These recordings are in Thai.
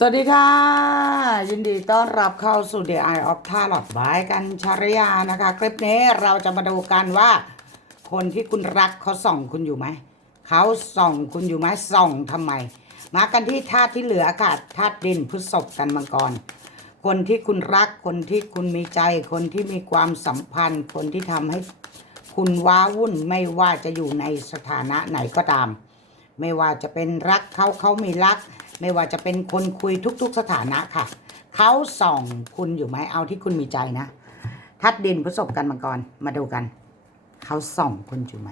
สวัสดีค่ะ ยินดีต้อนรับเข้าสู่ The Eye of t a l o t บายกันชารยานะคะ คลิปนี้เราจะมาดูกันว่า คนที่คุณรักเขาส่องคุณอยู่ไหม เขาส่องคุณอยู่ไหมส่องทำไม มากันที่ธาตุที่เหลือค่ะธาตุดินพฤษภกันมังกร คนที่คุณรักคนที่คุณมีใจ คนที่มีความสัมพันธ์ คนที่ทำให้คุณว้าวุ่นไม่ว่าจะอยู่ในสถานะไหนก็ตาม ไม่ว่าจะเป็นรักเขาเขาไม่รัก ไม่ว่าจะเป็นคนคุยทุก ๆ สถานะค่ะ เขาส่องคุณอยู่ไหมเอาที่คุณมีใจนะทัดดินประสบกันมังกรมาดูกัน เขาส่องคุณอยู่ไหม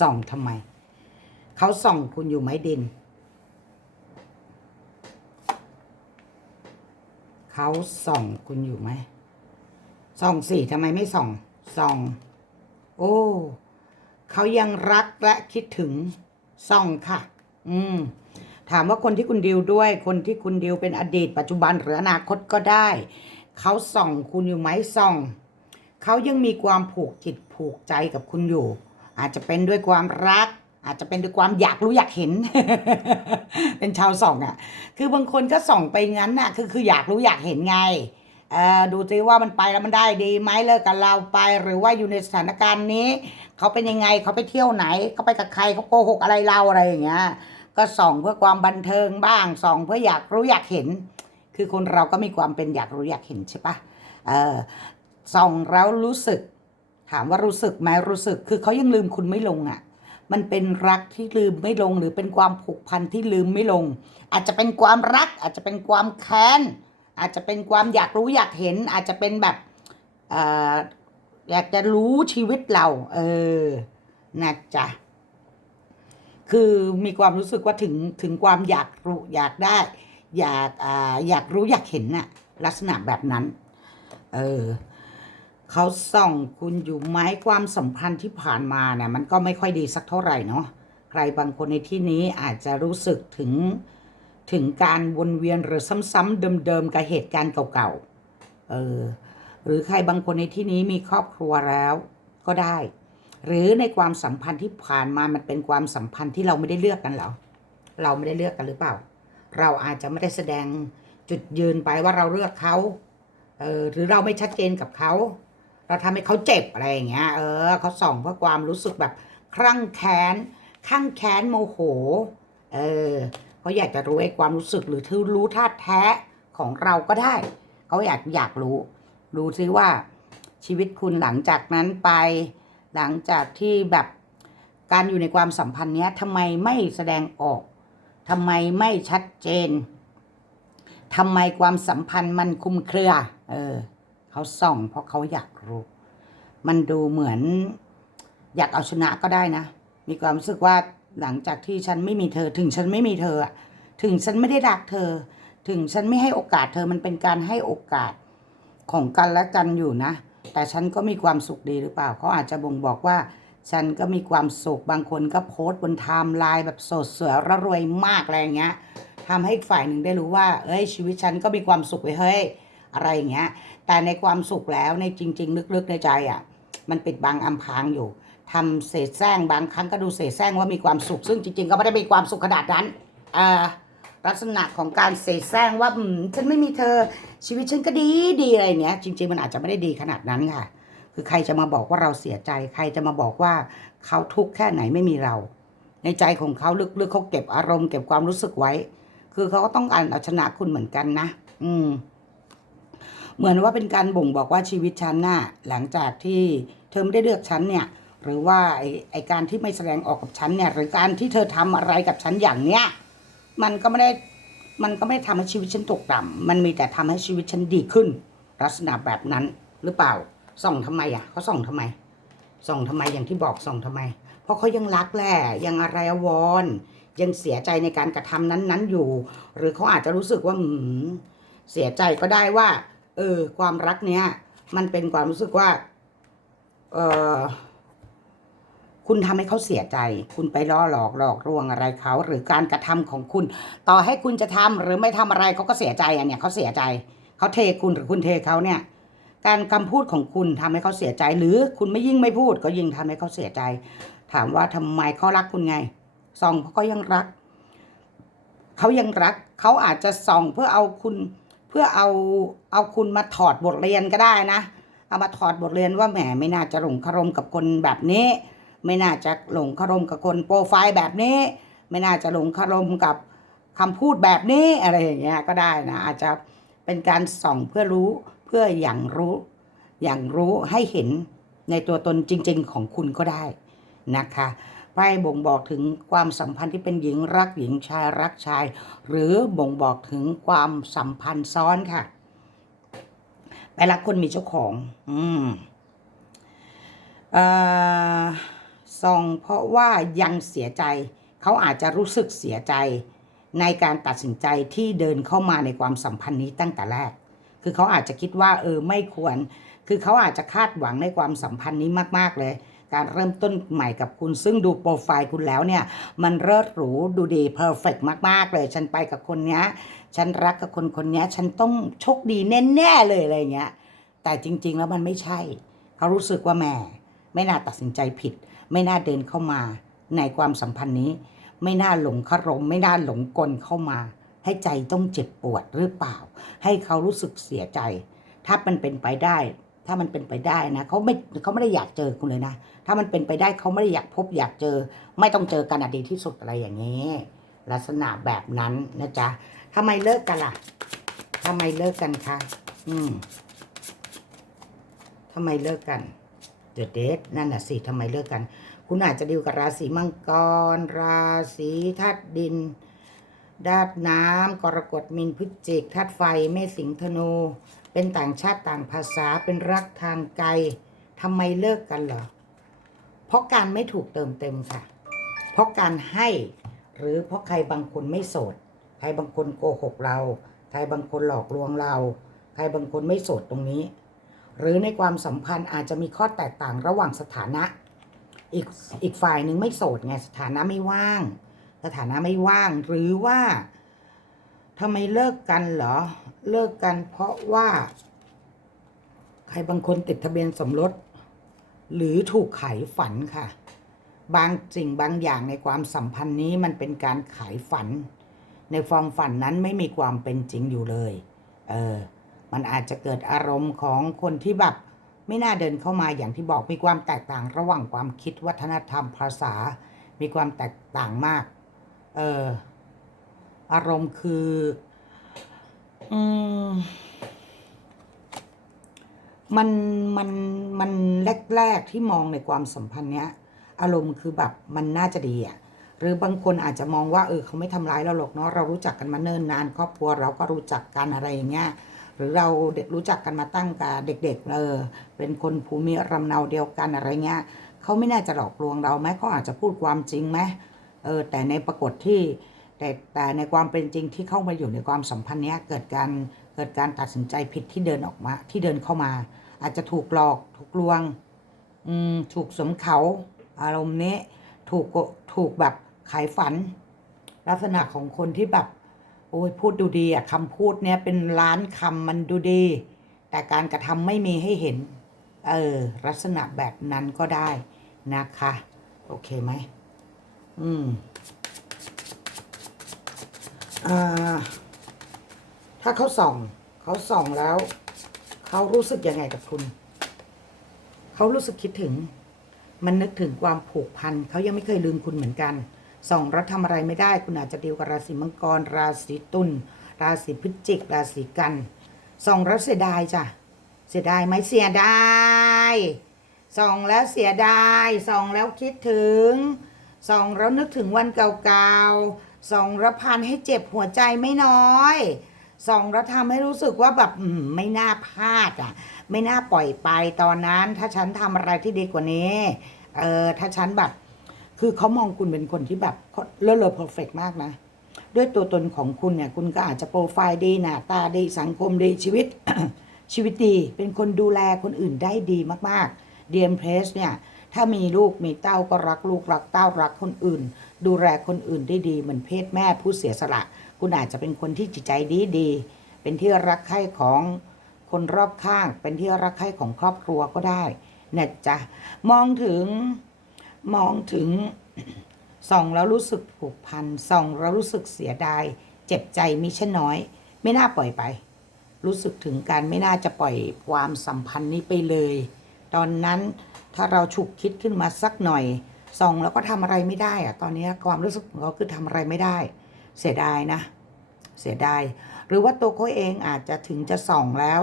ส่องทำไม เขาส่องคุณอยู่ไหมดิน เขาส่องคุณอยู่ไหมส่องสิทำไมไม่ส่องส่อง โอ้ เขายังรักและคิดถึงส่องค่ะ อืม ถามว่าคนที่คุณดิวด้วย คนที่คุณดิวเป็นอดีต ปัจจุบันหรืออนาคตก็ได้ เขาส่องคุณอยู่ไหมส่อง เขายังมีความผูกจิตผูกใจกับคุณอยู่ อาจจะเป็นด้วยความรัก อาจจะเป็นด้วยความอยากรู้อยากเห็น เป็นชาวส่องอะ่ะ คือบางคนก็ส่องไปงั้นน่ะ คือคืออยากรู้อยากเห็นไงดูซิว่ามันไปแล้วมันได้ดีไหมเลิกกับเราไป หรือว่าอยู่ในสถานการณ์นี้ เขาเป็นยังไงเขาไปเที่ยวไหนเขาไปกับใครเขาโกหกอะไรเราอะไรอย่างเงี้ย ก็ส่องเพื่อความบันเทิงบ้างส่องเพื่ออยากรู้อยากเห็น คือคนเราก็มีความเป็นอยากรู้อยากเห็นใช่ปะเออส่องแล้วรู้สึก ถามว่ารู้สึกไหมรู้สึก คือเขายังลืมคุณไม่ลงอะ่ะ มันเป็นรักที่ลืมไม่ลง หรือเป็นความผูกพันที่ลืมไม่ลง อาจจะเป็นความรัก อาจจะเป็นความแค้น อาจจะเป็นความอยากรู้อยากเห็น อาจจะเป็นแบบเอ่ออยากจะรู้ชีวิตเรา เออนะจ๊ะ คือมีความรู้สึกว่าถึงถึงความอยากรู้อยากได้ อยากอ่าอยากรู้อยากเห็นน่ะลักษณะแบบนั้น เออเขาส่องคุณอยู่ไหมความสัมพันธ์ที่ผ่านมาเนี่ยมันก็ไม่ค่อยดีสักเท่าไหร่เนาะใครบางคนในที่นี้อาจจะรู้สึกถึงถึงการวนเวียนหรือซ้ำๆเดิมๆกับเหตุการณ์เก่าๆเออหรือใครบางคนในที่นี้มีครอบครัวแล้วก็ได้ หรือในความสัมพันธ์ที่ผ่านมามันเป็นความสัมพันธ์ที่เราไม่ได้เลือกกันหรอเราไม่ได้เลือกกันหรือเปล่า เราอาจจะไม่ได้แสดงจุดยืนไปว่าเราเลือกเขาเออหรือเราไม่ชัดเจนกับเขา เราทำให้เขาเจ็บอะไรอย่างเงี้ย เออเขาส่องเพื่อความรู้สึกแบบครั่งแค้นข้างแค้นโมโห เออเขาอยากจะรู้ไอ้ความรู้สึกหรือที่รู้ท่าแท้ของเราก็ได้ เขาอยากอยากรู้ รู้ซิว่าชีวิตคุณหลังจากนั้นไป หลังจากที่แบบการอยู่ในความสัมพันธ์เนี้ยทำไมไม่แสดงออกทำไมไม่ชัดเจนทำไมความสัมพันธ์มันคุมเครือ เออเขาส่องเพราะเขาอยากรู้ มันดูเหมือน อยากเอาชนะก็ได้นะ มีความรู้สึกว่าหลังจากที่ฉันไม่มีเธอ ถึงฉันไม่มีเธอ ถึงฉันไม่ได้รักเธอ ถึงฉันไม่ให้โอกาสเธอมันเป็นการให้โอกาสของกันและกันอยู่นะ แต่ฉันก็มีความสุขดีหรือเปล่าเขาอาจจะบ่งบอกว่า ฉันก็มีความสุขบางคนก็โพสต์บนไทม์ไลน์แบบสดสวยระรวยมากอะไรอย่างเงี้ยทำให้อีกฝ่ายหนึ่งได้รู้ว่าเอ้ยชีวิตฉันก็มีความสุขไปเฮ้ยอะไรอย่างเงี้ย แต่ในความสุขแล้วในจริง ๆ ลึกๆในใจอะ มันปิดบังอำพรางอยู่ทำเศษแซงบางครั้งก็ดูเศษแซงว่ามีความสุข ซึ่งจริงๆ ก็ไม่ได้มีความสุขขนาดนั้นอ่า ลักษณะของการเศษแซงว่าฉันไม่มีเธอชีวิตฉันก็ดีดีอะไรเงี้ย จริง ๆ มันอาจจะไม่ได้ดีขนาดนั้นค่ะ คือใครจะมาบอกว่าเราเสียใจ ใครจะมาบอกว่าเขาทุกข์แค่ไหนไม่มีเรา ในใจของเขาลึกๆเขาเก็บอารมณ์เก็บความรู้สึกไว้ คือเขาก็ต้องการเอาชนะคุณเหมือนกันนะ อืม เหมือนว่าเป็นการบ่งบอกว่าชีวิตฉันน่ะหลังจากที่เธอไม่ได้เลือกฉันเนี่ย หรือว่าไอไอการที่ไม่แสดงออกกับฉันเนี่ย หรือการที่เธอทำอะไรกับฉันอย่างเนี้ย มันก็ไม่ได้มันก็ไม่ได้ทำให้ชีวิตฉันตกต่ำมันมีแต่ทำให้ชีวิตฉันดีขึ้น ลักษณะแบบนั้นหรือเปล่า ส่องทำไมอะเขาส่องทำไม ส่องทำไมอย่างที่บอกส่องทำไม เพราะเขายังรักแหละยังอะไรวรณ์ยังเสียใจในการกระทำนั้น ๆ อยู่ หรือเขาอาจจะรู้สึกว่าอืมเสียใจก็ได้ว่า เออ ความรักเนี้ยมันเป็นความรู้สึกว่า เออ คุณทำให้เขาเสียใจ คุณไปล่อหลอกหลอกลวงอะไรเขา หรือการกระทำของคุณ ต่อให้คุณจะทำหรือไม่ทำอะไรเขาก็เสียใจอะเนี่ยเขาเสียใจ เขาเทคุณหรือคุณเทเขาเนี่ย การคำพูดของคุณทำให้เขาเสียใจ หรือคุณไม่ยิ่งไม่พูด ก็ยิ่งทำให้เขาเสียใจ ถามว่าทำไมเขารักคุณไงซองเพราะเขายังรัก เขายังรัก เขาอาจจะส่องเพื่อเอาคุณเพื่อเอาเอาคุณมาถอดบทเรียนก็ได้นะ เอามาถอดบทเรียนว่าแหมไม่น่าจะหลงคารมกับคนแบบนี้ ไม่น่าจะหลงคารมกับคนโปรไฟล์แบบนี้ ไม่น่าจะหลงคารมกับคำพูดแบบนี้อะไรอย่างเงี้ยก็ได้นะ อาจจะเป็นการส่องเพื่อรู้เพื่ออย่างรู้ อย่างรู้ให้เห็นในตัวตนจริง ๆ ของคุณก็ได้นะคะไพ่บ่งบอกถึงความสัมพันธ์ที่เป็นหญิงรักหญิงชายรักชาย หรือบ่งบอกถึงความสัมพันธ์ซ้อนค่ะ ไปรักคนมีเจ้าของ อืมเอ่อ สองเพราะว่ายังเสียใจ เขาอาจจะรู้สึกเสียใจ ในการตัดสินใจที่เดินเข้ามาในความสัมพันธ์นี้ตั้งแต่แรก คือเขาอาจจะคิดว่าเออไม่ควร คือเขาอาจจะคาดหวังในความสัมพันธ์นี้มาก ๆ เลย การเริ่มต้นใหม่กับคุณ ซึ่งดูโปรไฟล์คุณแล้วเนี่ย มันเลิศหรูดูดีเพอร์เฟกมาก ๆ เลย ฉันไปกับคนเนี้ยฉันรักกับคนคนนี้ฉันต้องโชคดีแน่ๆเลยอะไรเงี้ยแต่จริง ๆ แล้วมันไม่ใช่ เขารู้สึกว่าแหม่ไม่น่าตัดสินใจผิด ไม่น่าเดินเข้ามา ในความสัมพันธ์นี้ ไม่น่าหลงคารม ไม่น่าหลงกลเข้ามา ให้ใจต้องเจ็บปวดหรือเปล่า ให้เขารู้สึกเสียใจ ถ้ามันเป็นไปได้ ถ้ามันเป็นไปได้นะเขาไม่เขาไม่ได้อยากเจอคุณเลยนะ ถ้ามันเป็นไปได้เขาไม่ได้อยากพบอยากเจอ ไม่ต้องเจอกันอดีที่สุดอะไรอย่างนี้ ลักษณะแบบนั้นนะจ๊ะทำไมเลิกกันล่ะทำไมเลิกกันคะอืมทำไมเลิกกัน เดอะเดทนั่นน่ะสิทำไมเลิกกัน คุณอาจจะดีลกับราศีมังกร ราศีธาตุดินธาตุน้ำกรกฎมินพฤจิกธาตุไฟเมษสิงห์ธนู เป็นต่างชาติต่างภาษาเป็นรักทางไกลทำไมเลิกกันเหรอ เพราะการไม่ถูกเติมเต็มค่ะ เพราะการให้หรือเพราะใครบางคนไม่โสด ใครบางคนโกหกเรา ใครบางคนหลอกลวงเรา ใครบางคนไม่โสดตรงนี้ หรือในความสัมพันธ์อาจจะมีข้อแตกต่างระหว่างสถานะ อีกอีกฝ่ายหนึ่งไม่โสดไงสถานะไม่ว่าง สถานะไม่ว่างหรือว่าทำไมเลิกกันเหรอ เลิกกันเพราะว่า ใครบางคนติดทะเบียนสมรส หรือถูกขายฝันค่ะ บางสิ่งบางอย่างในความสัมพันธ์นี้มันเป็นการขายฝัน ในความฝันนั้นไม่มีความเป็นจริงอยู่เลย เออ มันอาจจะเกิดอารมณ์ของคนที่แบบไม่น่าเดินเข้ามาอย่างที่บอกมีความแตกต่างระหว่างความคิดวัฒนธรรมภาษา มีความแตกต่างมาก เอออารมณ์คืออืมมันมันมันแรกๆที่มองในความสัมพันธ์เนี้ย อารมณ์คือแบบมันน่าจะดีอะหรือบางคนอาจจะมองว่าเออเขาไม่ทำร้ายเราหรอกเนาะเรารู้จักกันมาเนิ่นนานครอบครัวเราก็รู้จักกันอะไรอย่างเงี้ย หรือเราเด็กรู้จักกันมาตั้งแต่เด็กๆเออเป็นคนภูมิลำเนาเดียวกันอะไรเงี้ยเขาไม่น่าจะหลอกลวงเราไหมเขาอาจจะพูดความจริงไหมเออแต่ในปรากฏที่แต่แต่ในความเป็นจริงที่เข้ามาอยู่ในความสัมพันธ์เนี้ยเกิดการเกิดการตัดสินใจผิดที่เดินออกมา ที่เดินเข้ามา อาจจะถูกหลอกถูกลวงอืมถูกสวมเขาอารมณ์นี้ถูกถูกแบบขายฝัน ลักษณะของคนที่แบบ โอ้ยพูดดูดีอะคำพูดเนี้ยเป็นล้านคำมันดูดี แต่การกระทำไม่มีให้เห็น เออลักษณะแบบนั้นก็ได้นะคะ โอเคไหมอืมอ่าถ้าเขาส่องเขาส่องแล้ว เขารู้สึกยังไงกับคุณ เขารู้สึกคิดถึง มันนึกถึงความผูกพันเขายังไม่เคยลืมคุณเหมือนกัน สองแล้วทำอะไรไม่ได้ คุณอาจจะดีลกับราศีมังกร ราศีตุลราศีพฤศจิก ราศีกันสองแล้วเสียดายจ้ะเสียดายไหมเสียดายส่องแล้วเสียดายส่องแล้วคิดถึงส่องแล้วนึกถึงวันเก่าๆส่องแล้วพันให้เจ็บหัวใจไม่น้อยส่องแล้วทำให้รู้สึกว่าแบบไม่น่าพลาดอะ ไม่น่าปล่อยไปตอนนั้น ถ้าฉันทำอะไรที่ดีกว่านี้ เออถ้าฉันแบบ คือเขามองคุณเป็นคนที่แบบเลอะเลอเพอร์เฟกมากนะ ด้วยตัวตนของคุณเนี่ย คุณก็อาจจะโปรไฟล์ดีหน้าตาดีสังคมดีชีวิต ชีวิตดี เป็นคนดูแลคนอื่นได้ดีมากๆเดียมเพรสเนี่ย ถ้ามีลูกมีเต้าก็รักลูกรักเต้ารักคนอื่น ดูแลคนอื่นได้ดีเหมือนเพศแม่ผู้เสียสละ คุณอาจจะเป็นคนที่จิตใจดีดีๆเป็นที่รักใคร่ของคนรอบข้าง เป็นที่รักใคร่ของครอบครัวก็ได้นะจ๊ะมองถึง มองถึงส่องแล้วรู้สึกผูกพันส่องแล้วรู้สึกเสียดาย เจ็บใจมิใช่น้อย ไม่น่าปล่อยไป รู้สึกถึงการไม่น่าจะปล่อยความสัมพันธ์นี้ไปเลย ตอนนั้นถ้าเราฉุกคิดขึ้นมาสักหน่อยส่องแล้วก็ทำอะไรไม่ได้อะตอนนี้ความรู้สึกของเขาคือทำอะไรไม่ได้ เสียดายนะ เสียดาย หรือว่าตัวเขาเองอาจจะถึงจะส่องแล้ว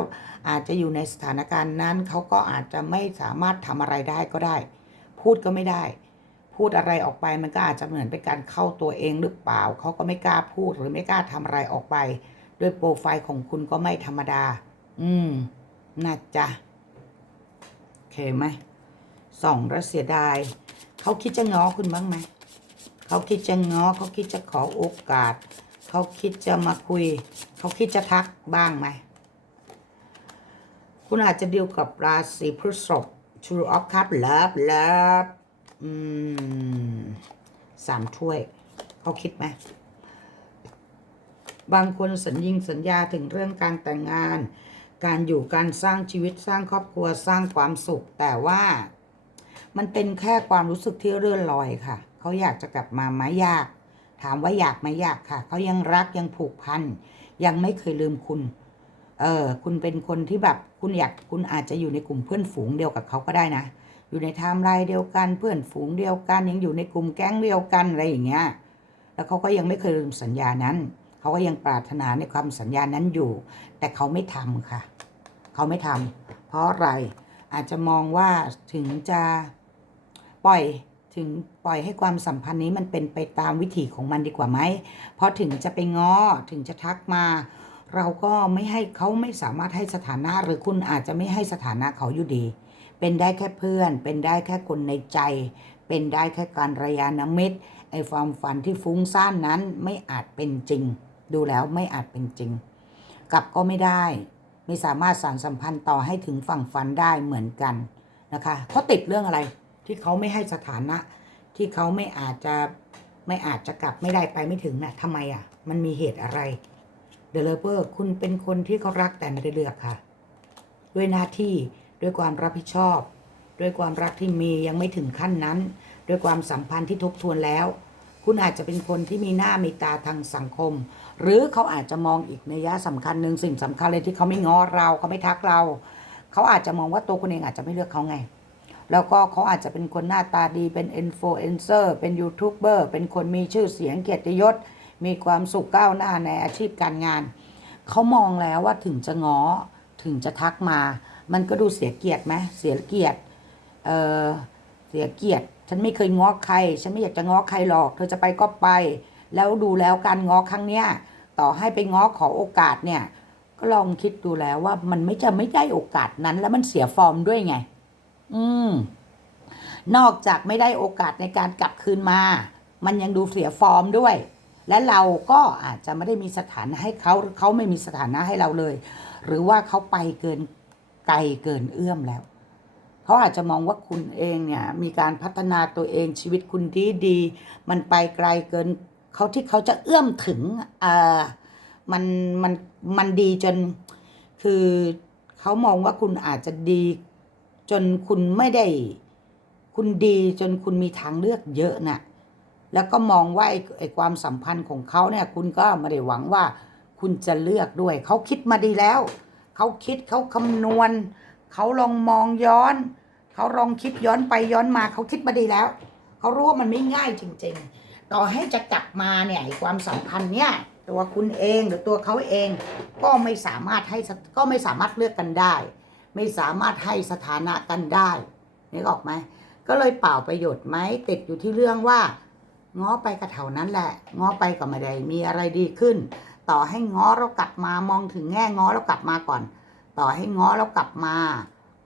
อาจจะอยู่ในสถานการณ์นั้นเขาก็อาจจะไม่สามารถทำอะไรได้ก็ได้ พูดก็ไม่ได้ พูดอะไรออกไปมันก็อาจจะเหมือนเป็นการเข้าตัวเองหรือเปล่า เขาก็ไม่กล้าพูดหรือไม่กล้าทำอะไรออกไป ด้วยโปรไฟล์ของคุณก็ไม่ธรรมดา อืมน่าจะโอเคไหมสองแล้วเสียดาย เขาคิดจะง้อคุณบ้างไหม เขาคิดจะง้อเขาคิดจะขอโอกาส เขาคิดจะมาคุย เขาคิดจะทักบ้างไหม คุณอาจจะดีลกับราศีพฤษภ True of Cup Love Love อืมสามถ้วยเขาคิดไหมบางคนสัญญิงสัญญาถึงเรื่องการแต่งงาน การอยู่การสร้างชีวิตสร้างครอบครัวสร้างความสุข แต่ว่ามันเป็นแค่ความรู้สึกที่เลื่อนลอยค่ะ เขาอยากจะกลับมาไหมยาก ถามว่าอยากไหมยากค่ะ เขายังรักยังผูกพัน ยังไม่เคยลืมคุณ เออคุณเป็นคนที่แบบ คุณอยากคุณอาจจะอยู่ในกลุ่มเพื่อนฝูงเดียวกับเขาก็ได้นะ อยู่ในไทม์ไลน์เดียวกันเพื่อนฝูงเดียวกัน ยังอยู่ในกลุ่มแก๊งเดียวกันอะไรอย่างเงี้ยแล้วเขาก็ยังไม่เคยลืมสัญญานั้น เขาก็ยังปรารถนาในความสัญญานั้นอยู่ แต่เขาไม่ทำค่ะ เขาไม่ทำเพราะอะไรอาจจะมองว่าถึงจะปล่อยถึงปล่อยให้ความสัมพันธ์นี้มันเป็นไปตามวิถีของมันดีกว่าไหม เพราะถึงจะไปง้อถึงจะทักมา เราก็ไม่ให้เขาไม่สามารถให้สถานะหรือคุณอาจจะไม่ให้สถานะเขาอยู่ดี เป็นได้แค่เพื่อน เป็นได้แค่คนในใจ เป็นได้แค่การระยานามิตรไอ้ความฝันที่ฟุ้งซ่านนั้นไม่อาจเป็นจริง ดูแล้วไม่อาจเป็นจริง กลับก็ไม่ได้ ไม่สามารถสานสัมพันธ์ต่อให้ถึงฝั่งฝันได้เหมือนกันนะคะเขาติดเรื่องอะไรที่เขาไม่ให้สถานะ ที่เขาไม่อาจจะไม่อาจจะกลับไม่ได้ไปไม่ถึงนะ่ะทำไมอะ มันมีเหตุอะไร เดลเปอร์คุณเป็นคนที่เขารักแต่ไม่ได้เลือกค่ะ ด้วยหน้าที่ด้วยความรับผิดชอบ ด้วยความรักที่มียังไม่ถึงขั้นนั้น ด้วยความสัมพันธ์ที่ทบทวนแล้ว คุณอาจจะเป็นคนที่มีหน้ามีตาทางสังคม หรือเขาอาจจะมองอีกในยะสำคัญหนึ่งสิ่งสำคัญเลยที่เขาไม่ง้อเราเขาไม่ทักเรา เขาอาจจะมองว่าตัวคุณเองอาจจะไม่เลือกเขาไงแล้วก็เขาอาจจะเป็นคนหน้าตาดีเป็นอินฟลูเอนเซอร์เป็นยูทูบเบอร์เป็นคนมีชื่อเสียงเกียรติยศ มีความสุขก้าวหน้าในอาชีพการงาน เขามองแล้วว่าถึงจะง้อถึงจะทักมา มันก็ดูเสียเกียรติไหมเสียเกียรติเออเสียเกียรติ ฉันไม่เคยง้อใคร ฉันไม่อยากจะง้อใครหรอก เธอจะไปก็ไป แล้วดูแล้วการง้อครั้งเนี้ยต่อให้ไปง้อขอโอกาสเนี่ย ก็ลองคิดดูแล้วว่ามันไม่จะไม่ได้โอกาสนั้น แล้วมันเสียฟอร์มด้วยไง อืม นอกจากไม่ได้โอกาสในการกลับคืนมา มันยังดูเสียฟอร์มด้วย และเราก็อาจจะไม่ได้มีสถานะให้เขาหรือเขาไม่มีสถานะให้เราเลย หรือว่าเขาไปเกินไกลเกินเอื้อมแล้วเขาอาจจะมองว่าคุณเองเนี่ยมีการพัฒนาตัวเองชีวิตคุณดีดีมันไปไกลเกินเขาที่เขาจะเอื้อมถึงเอ่อมันมันมันดีจนคือเขามองว่าคุณอาจจะดี จนคุณไม่ได้ คุณดีจนคุณมีทางเลือกเยอะน่ะ แล้วก็มองว่าไอ้ไอความสัมพันธ์ของเขาเนี่ยคุณก็ไม่ได้หวังว่าคุณจะเลือกด้วย เขาคิดมาดีแล้ว เขาคิดเขาคำนวณ เขาลองมองย้อน เขาลองคิดย้อนไปย้อนมา เขาคิดมาดีแล้ว เขารู้ว่ามันไม่ง่ายจริง ๆ ต่อให้จะกลับมาเนี่ยความสัมพันธ์เนี่ยตัวคุณเองหรือตัวเขาเองก็ไม่สามารถให้ก็ไม่สามารถเลือกกันได้ ไม่สามารถให้สถานะกันได้นึกออกไหมก็เลยเปล่าประโยชน์ไหมติดอยู่ที่เรื่องว่า ง้อไปกับเท่านั้นแหละ ง้อไปก็ไม่ได้มีอะไรดีขึ้น ต่อให้ง้อเรากลับมามองถึงแง่ง้อเรากลับมาก่อน ต่อให้ง้อเรากลับมา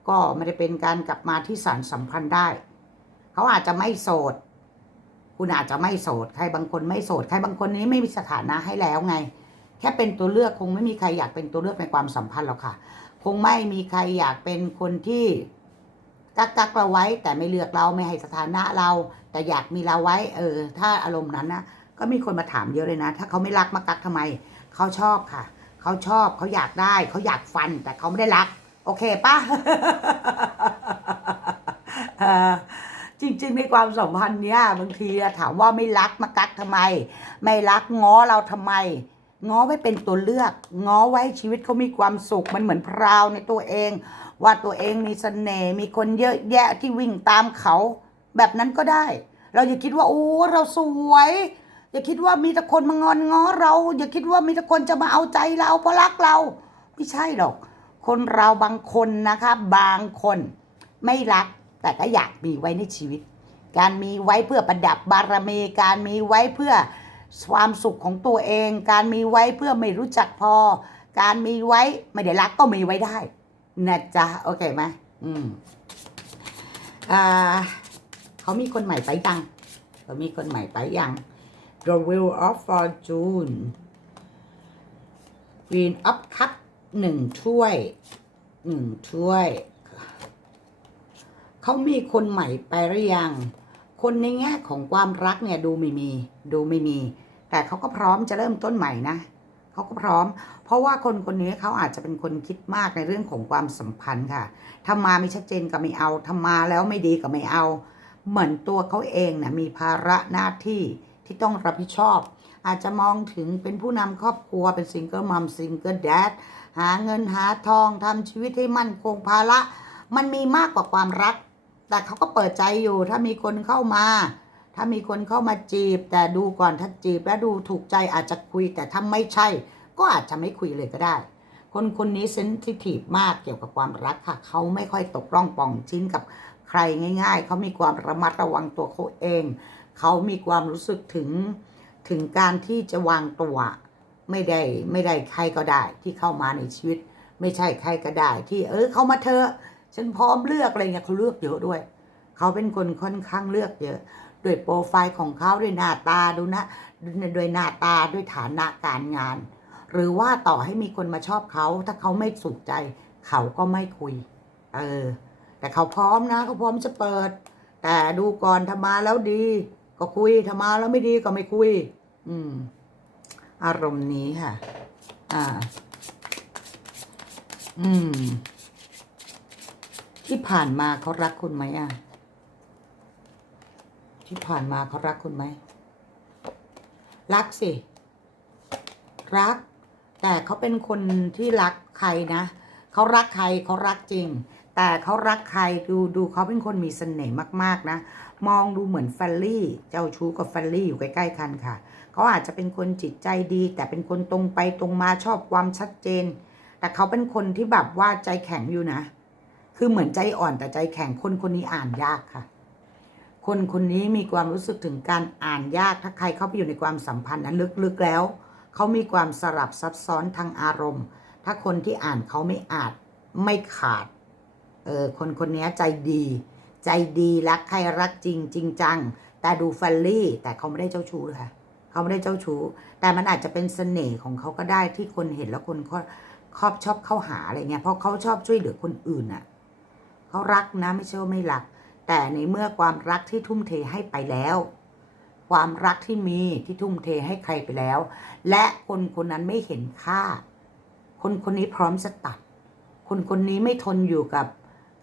ก็ไม่ได้เป็นการกลับมาที่สารสัมพันธ์ได้ เขาอาจจะไม่โสด คุณอาจจะไม่โสด ใครบางคนไม่โสด ใครบางคนนี้ไม่มีสถานะให้แล้วไง แค่เป็นตัวเลือกคงไม่มีใครอยากเป็นตัวเลือกในความสัมพันธ์หรอกค่ะ คงไม่มีใครอยากเป็นคนที่กักกักเราไว้แต่ไม่เลือกเราไม่ให้สถานะเรา แต่อยากมีเราไว้ เออ ถ้าอารมณ์นั้นนะก็มีคนมาถามเยอะเลยนะ ถ้าเขาไม่รักมากักทำไม เขาชอบค่ะ เขาชอบเขาอยากได้ เขาอยากฟัน แต่เขาไม่ได้รัก โอเคปะจริงๆในความสัมพันธ์เนี้ยบางทีถามว่าไม่รักมากักทำไม ไม่รักง้อเราทำไม ง้อไว้เป็นตัวเลือก ง้อไว้ชีวิตเขามีความสุขมันเหมือนพราวในตัวเอง ว่าตัวเองมีเสน่ห์มีคนเยอะแยะที่วิ่งตามเขา แบบนั้นก็ได้ เราอย่าคิดว่าโอ้เราสวย อย่าคิดว่ามีแต่คนมางอนง้อเรา อย่าคิดว่ามีแต่คนจะมาเอาใจเราเพราะรักเรา ไม่ใช่หรอก คนเราบางคนนะคะ บางคนไม่รัก แต่ก็อยากมีไว้ในชีวิต การมีไว้เพื่อประดับบารมีการมีไว้เพื่อความสุขของตัวเอง การมีไว้เพื่อไม่รู้จักพอ การมีไว้ไม่ได้รักก็มีไว้ได้นะจ๊ะโอเคไหมอืมอ่า เขามีคนใหม่ไปยังเขามีคนใหม่ไปยัง The Wheel of Fortune Queen of Cup หนึ่งถ้วยหนึ่งถ้วย เขามีคนใหม่ไปหรือยัง คนในแง่ของความรักเนี่ยดูไม่มี ดูไม่มี แต่เขาก็พร้อมจะเริ่มต้นใหม่นะเขาก็พร้อม เพราะว่าคนคนนี้เขาอาจจะเป็นคนคิดมากในเรื่องของความสัมพันธ์ค่ะถ้ามาไม่ชัดเจนก็ไม่เอาถ้ามาแล้วไม่ดีก็ไม่เอา เหมือนตัวเขาเองนะมีภาระหน้าที่ที่ต้องรับผิดชอบ อาจจะมองถึงเป็นผู้นำครอบครัวเป็นซิงเกิลมัมซิงเกิลแดดหาเงินหาทองทำชีวิตให้มั่นคงภาระ มันมีมากกว่าความรัก แต่เขาก็เปิดใจอยู่ ถ้ามีคนเข้ามา ถ้ามีคนเข้ามาจีบ แต่ดูก่อนถ้าจีบแล้วดูถูกใจอาจจะคุยแต่ถ้าไม่ใช่ ก็อาจจะไม่คุยเลยก็ได้ คนคนนี้เซนซิทีฟมากเกี่ยวกับความรักค่ะ เขาไม่ค่อยตกร่องป่องชิ้นกับ ใครง่าย ๆ เขามีความระมัดระวังตัวเขาเอง เขามีความรู้สึกถึงถึงการที่จะวางตัวไม่ได้ไม่ได้ใครก็ได้ที่เข้ามาในชีวิต ไม่ใช่ใครก็ได้ ที่เออเขามาเธอฉันพร้อมเลือกอะไรเงี้ยเขาเลือกเยอะด้วย เขาเป็นคนค่อนข้างเลือกเยอะด้วยโปรไฟล์ของเขาด้วยหน้าตาดูนะด้วยหน้าตาด้วยฐานะการงาน หรือว่าต่อให้มีคนมาชอบเขา ถ้าเขาไม่สุขใจ เขาก็ไม่คุย เออ แต่เขาพร้อมนะเขาพร้อมจะเปิด แต่ดูก่อนถ้ามาแล้วดี ก็คุยถ้ามาแล้วไม่ดีก็ไม่คุย อืม อารมณ์นี้ค่ะ อ่า อืม ที่ผ่านมาเขารักคุณไหมอะ ที่ผ่านมาเขารักคุณไหม รักสิ รัก แต่เขาเป็นคนที่รักใครนะ เขารักใครเขารักจริง แต่เขารักใครดูดูเขาเป็นคนมีเสน่ห์มากๆนะ มองดูเหมือนแฟลลี่ เจ้าชู้กับแฟลลี่อยู่ใกล้ๆกันค่ะ เขาอาจจะเป็นคนจิตใจดี แต่เป็นคนตรงไปตรงมาชอบความชัดเจน แต่เขาเป็นคนที่แบบว่าใจแข็งอยู่นะ คือเหมือนใจอ่อนแต่ใจแข็งคนคนนี้อ่านยากค่ะ คนคนนี้มีความรู้สึกถึงการอ่านยากถ้าใครเข้าไปอยู่ในความสัมพันธ์นั้นลึกๆแล้ว เขามีความสลับซับซ้อนทางอารมณ์ ถ้าคนที่อ่านเขาไม่อาจไม่ขาด เออคนคนนี้ใจดี ใจดีรักใครรักจริงจริงจัง แต่ดูฟัลลี่แต่เขาไม่ได้เจ้าชู้ค่ะ เขาไม่ได้เจ้าชู้ แต่มันอาจจะเป็นเสน่ห์ของเขาก็ได้ที่คนเห็นแล้วคนเขาชอบชอบเข้าหาอะไรเงี้ยเพราะเขาชอบช่วยเหลือคนอื่นอะเขารักนะไม่ใช่ว่าไม่รัก แต่ในเมื่อความรักที่ทุ่มเทให้ไปแล้ว ความรักที่มีที่ทุ่มเทให้ใครไปแล้ว และคนคนนั้นไม่เห็นค่า คนคนนี้พร้อมจะตัด คนคนนี้ไม่ทนอยู่กับ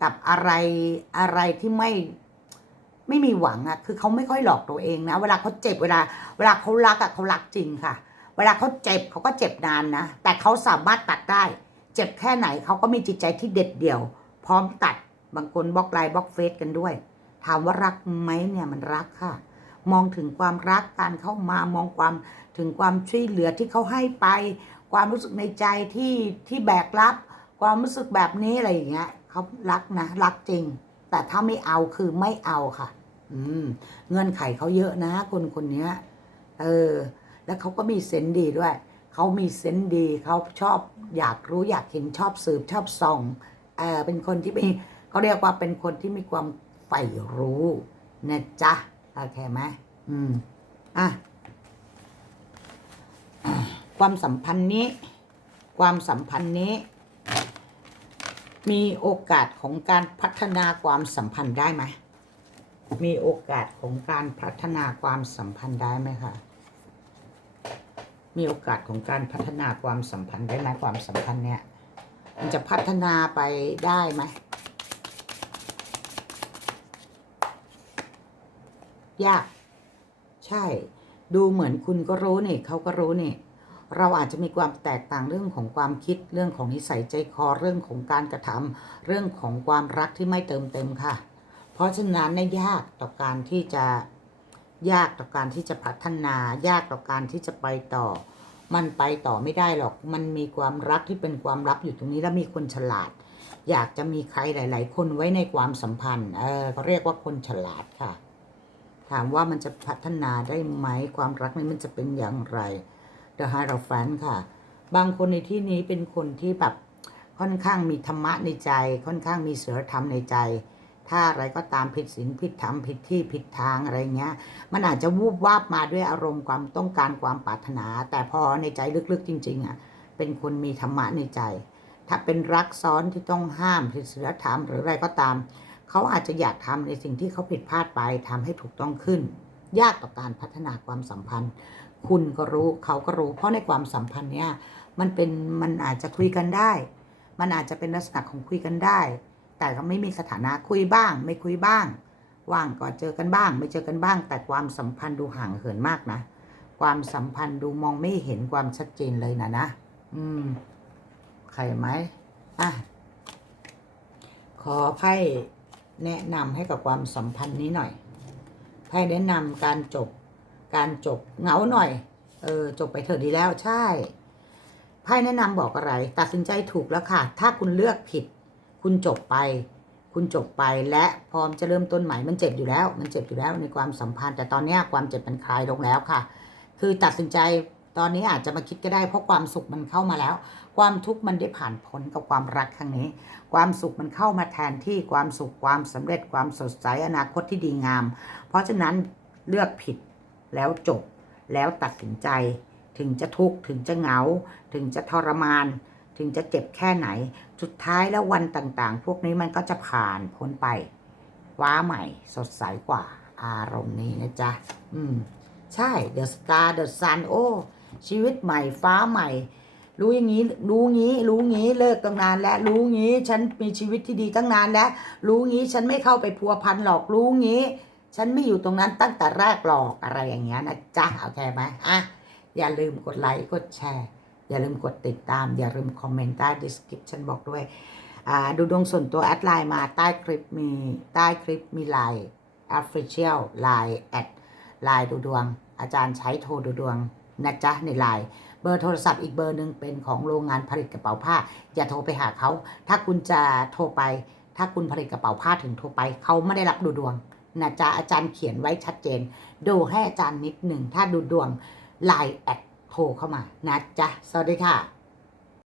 กับอะไรอะไรที่ไม่ไม่มีหวังอะคือเขาไม่ค่อยหลอกตัวเองนะ เวลาเขาเจ็บเวลา เวลาเขารักอะเขารักจริงค่ะ เวลาเขาเจ็บเขาก็เจ็บนานนะ แต่เขาสามารถตัดได้ เจ็บแค่ไหนเขาก็มีจิตใจที่เด็ดเดี่ยว พร้อมตัด บางคนบล็อกไลน์บล็อกเฟซกันด้วย ถามว่ารักไหมเนี่ยมันรักค่ะ มองถึงความรักการเข้ามามองความถึงความช่วยเหลือที่เขาให้ไป ความรู้สึกในใจที่ที่แบกรับ ความรู้สึกแบบนี้อะไรอย่างเงี้ย เขารักนะรักจริง แต่ถ้าไม่เอาคือไม่เอาค่ะ อืม เงื่อนไขเขาเยอะนะ คนคนนี้เออ แล้วเขาก็มีเซนดีด้วยเขามีเซนดีเขาชอบอยากรู้อยากเห็นชอบสืบชอบส่องเออเป็นคนที่มีเขาเรียกว่าเป็นคนที่มีความใฝ่รู้นะจ๊ะโอเคไหมอืมอะความสัมพันธ์นี้ ความสัมพันธ์นี้ มีโอกาสของการพัฒนาความสัมพันธ์ได้ไหม มีโอกาสของการพัฒนาความสัมพันธ์ได้ไหมคะ มีโอกาสของการพัฒนาความสัมพันธ์ได้ไหมความสัมพันธ์เนี้ยมันจะพัฒนาไปได้ไหม ยาก ใช่ ดูเหมือนคุณก็รู้นี่เขาก็รู้นี่ เราอาจจะมีความแตกต่างเรื่องของความคิดเรื่องของนิสัยใจคอเรื่องของการกระทำเรื่องของความรักที่ไม่เติมเต็มค่ะ เพราะฉะนั้นเนี่ยยากต่อการที่จะยากต่อการที่จะพัฒนายากต่อการที่จะไปต่อ มันไปต่อไม่ได้หรอก มันมีความรักที่เป็นความลับอยู่ตรงนี้แล้วมีคนฉลาด อยากจะมีใครหลาย ๆ คนไว้ในความสัมพันธ์ เออเขาเรียกว่าคนฉลาดค่ะ ถามว่ามันจะพัฒนาได้ไหมความรักนี้มันจะเป็นอย่างไร The h i e r o p h a n t ค่ะ บางคนในที่นี้เป็นคนที่แบบค่อนข้างมีธรรมะในใจ ค่อนข้างมีศีลธรรมในใจ ถ้าอะไรก็ตามผิดศีลผิดธรรมผิดที่ผิดทางอะไรเงี้ย มันอาจจะวูบวาบมาด้วยอารมณ์ความต้องการความปรารถนา แต่พอในใจลึกๆจริงๆอะเป็นคนมีธรรมะในใจ ถ้าเป็นรักซ้อนที่ต้องห้ามผิดศีลธรรมหรืออะไรก็ตามเขาอาจจะอยากทำในสิ่งที่เขาผิดพลาดไปทำให้ถูกต้องขึ้น ยากต่อการพัฒนาความสัมพันธ์ คุณก็รู้เขาก็รู้ เพราะในความสัมพันธ์เนี้ยมันเป็นมันอาจจะคุยกันได้ มันอาจจะเป็นลักษณะของคุยกันได้ แต่ก็ไม่มีสถานะคุยบ้าง ไม่คุยบ้าง ว่างก็เจอกันบ้าง ไม่เจอกันบ้าง แต่ความสัมพันธ์ดูห่างเหินมากนะ ความสัมพันธ์ดูมองไม่เห็นความชัดเจนเลยนะนะ อืมใครไหมอะขอไพ่แนะนำให้กับความสัมพันธ์นี้หน่อยไพ่แนะนำการจบ การจบเหงาหน่อย เออจบไปเถอะดีแล้วใช่ไพ่แนะนำบอกอะไร ตัดสินใจถูกแล้วค่ะ ถ้าคุณเลือกผิด คุณจบไป คุณจบไปและพร้อมจะเริ่มต้นใหม่มันเจ็บอยู่แล้ว มันเจ็บอยู่แล้วในความสัมพันธ์ แต่ตอนนี้ความเจ็บมันคลายลงแล้วค่ะ คือตัดสินใจตอนนี้อาจจะมาคิดก็ได้เพราะความสุขมันเข้ามาแล้ว ความทุกข์มันได้ผ่านพ้นกับความรักครั้งนี้ ความสุขมันเข้ามาแทนที่ความสุขความสำเร็จความสดใสอนาคตที่ดีงาม เพราะฉะนั้นเลือกผิด แล้วจบ แล้วตัดสินใจ ถึงจะทุกข์ถึงจะเหงา ถึงจะทรมาน ถึงจะเจ็บแค่ไหน สุดท้ายแล้ววันต่างๆ พวกนี้มันก็จะผ่านพ้นไปว้าใหม่สดใสกว่าอารมณ์นี้นะจ๊ะ อืม ใช่ The Star The Sun โอ้ชีวิตใหม่ฟ้าใหม่ รู้อย่างนี้ รู้งี้ รู้งี้เลิกตั้งนานแล้ว รู้งี้ ฉันมีชีวิตที่ดีตั้งนานแล้ว รู้งี้ฉันไม่เข้าไปพัวพันหรอกรู้งี้ ฉันไม่อยู่ตรงนั้นตั้งแต่แรกหรอกอะไรอย่างเงี้ยนะจ๊ะโอเคไหมอะอย่าลืมกดไลค์กดแชร์ อย่าลืมกดติดตาม อย่าลืมคอมเมนต์ใต้ description บอกด้วยอ่าดูดวงส่วนตัวแอดไลน์มาใต้คลิปมีใต้คลิปมีไลน์ official ไลน์แอดไลน์ดูดวง อาจารย์ใช้โทรดูดวงนะจ๊ะในไลน์เบอร์โทรศัพท์อีกเบอร์หนึ่งเป็นของโรงงานผลิตกระเป๋าผ้า อย่าโทรไปหาเขา ถ้าคุณจะโทรไป ถ้าคุณผลิตกระเป๋าผ้าถึงโทรไป เขาไม่ได้รับดูดวง นะจ๊ะอาจารย์เขียนไว้ชัดเจน ดูให้อาจารย์นิดหนึ่ง ถ้าดูดวงไลน์แอดโทรเข้ามานะจ๊ะ สวัสดีค่ะ